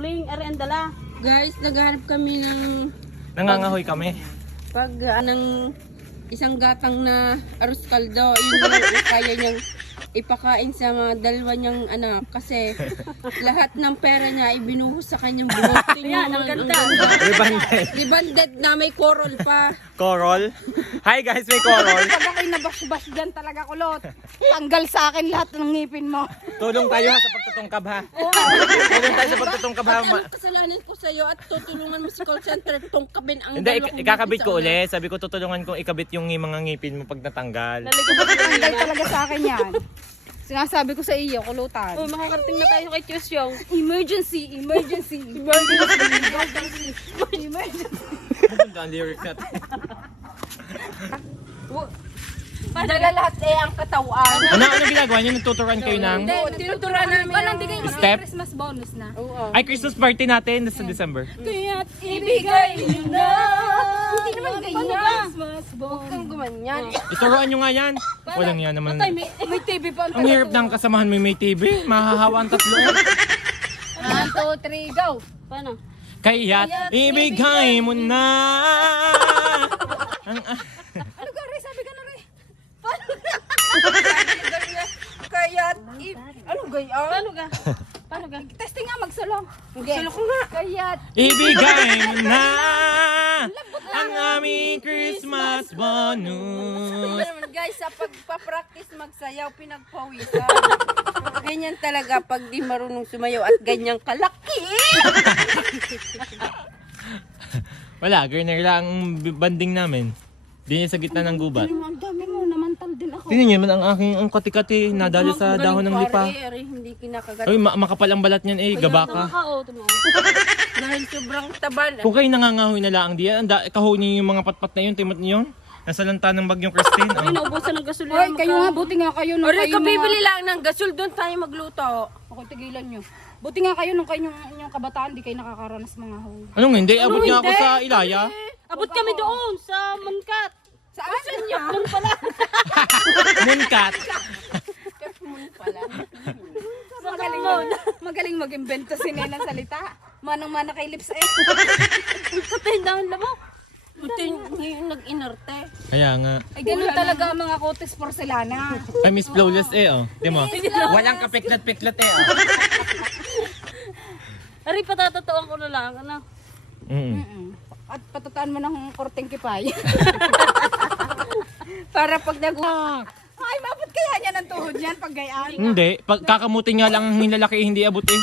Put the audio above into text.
uling, ari ang dala. Guys, naghahanap kami ng Nangangahoy kami. ng isang gatang na arroz caldo. Yun yung kaya niyang ipakain sa mga dalawa niyang anak kasi lahat ng pera niya ibinuhos sa kanyang buhok. Yan, ang ganda. Rebanded. Libanded na may coral pa. Coral. Hi guys, may coral. Pag ako'y nabash-bash dyan talaga kulot. Tanggal sa akin lahat ng ngipin mo. Tulong tayo ha sa pagtutungkab ha. Tulong tayo sa pagtutungkab ha. Anong kasalanan ko sa'yo at tutulungan mo si call center tungkabin ang Hindi, dalawa kong ikakabit ngipin ko sa una. ulit. Sabi ko tutulungan kong ikabit yung mga ngipin mo pag natanggal. Tanggal talaga sa akin yan. Sinasabi ko sa iyo, kulutan. Oh, makakarating na tayo kay Chusyong. Emergency, emergency. Maganda ang lyrics natin. Dala lahat ang katawan. Ano ginagawa niyo? Nagtuturuan kayo ng Tinuturan namin Walang bigay mo Step? Christmas bonus na. ay Christmas party natin sa December. Kaya't ibigay nyo na. Hindi naman ganyan. Christmas bonus. Ang gumanyan. Ituruan nyo nga yan. Walang yan naman. May TV pa ang Ang hirap ng kasamahan mo may TV. Mahahawa ang tatlo. 1, 2, 3, go. Paano? Kaya't ibigay mo na. Ano ka, Ray? Sabi ka na, Ray. Kaya't ano gaya? Paano ka? Paano ka? Testing nga, magsolo. Salo ko nga. Kaya't Ibigay mo na ang aming Christmas bonus. Naman guys, sa pagpa-practice magsayaw, pinagpawisan. Ganyan talaga pag di marunong sumayaw at ganyang kalaki. Wala, garner lang ang banding namin. Di sa gitna ng gubat. ang dami mo, namantal din ako. Tingnan niyo naman ang aking ang kati-kati nadali sa dahon ng lipa. Hindi kinakagat. Ay, makapal ang balat niyan eh, gabaka. Nakakao, tumo. Dahil sobrang tabal. Kung kayo nangangahoy na lang diyan, kahoy niyo yung mga patpat na yun, timot niyo. Nasa lanta ng bagyong Christine. Ay, naubusan ng gasolina. Hoy, kayo nga, buti nga kayo nung Ori kayo ka bibili lang ng gasol, doon tayo magluto. Ako, tigilan nyo. Buti nga kayo nung kayo inyong kabataan, di kayo nakakaranas mga hoy. Anong hindi? Abot nga ako sa Ilaya. Abot kami doon sa Mankat. Saan? Doon pala. Mooncat. Magaling, magaling mag-invento si Nena ng salita. Manang-mana kay lips eh. Patayin dahon na mo. Ito yung nag-inerte. Kaya nga. Ay, ganun talaga ang mga kotes porcelana. Ay, Miss Flawless eh, oh. Di mo? Walang kapiklat-piklat eh, oh. Ari, patatatoan ko na lang. Ano? At patutaan mo ng korteng kipay. Para pag ay, mabot kaya niya ng tuhod yan pag gayaan. Hindi. Kakamuti nga lang ang nilalaki, hindi abot eh.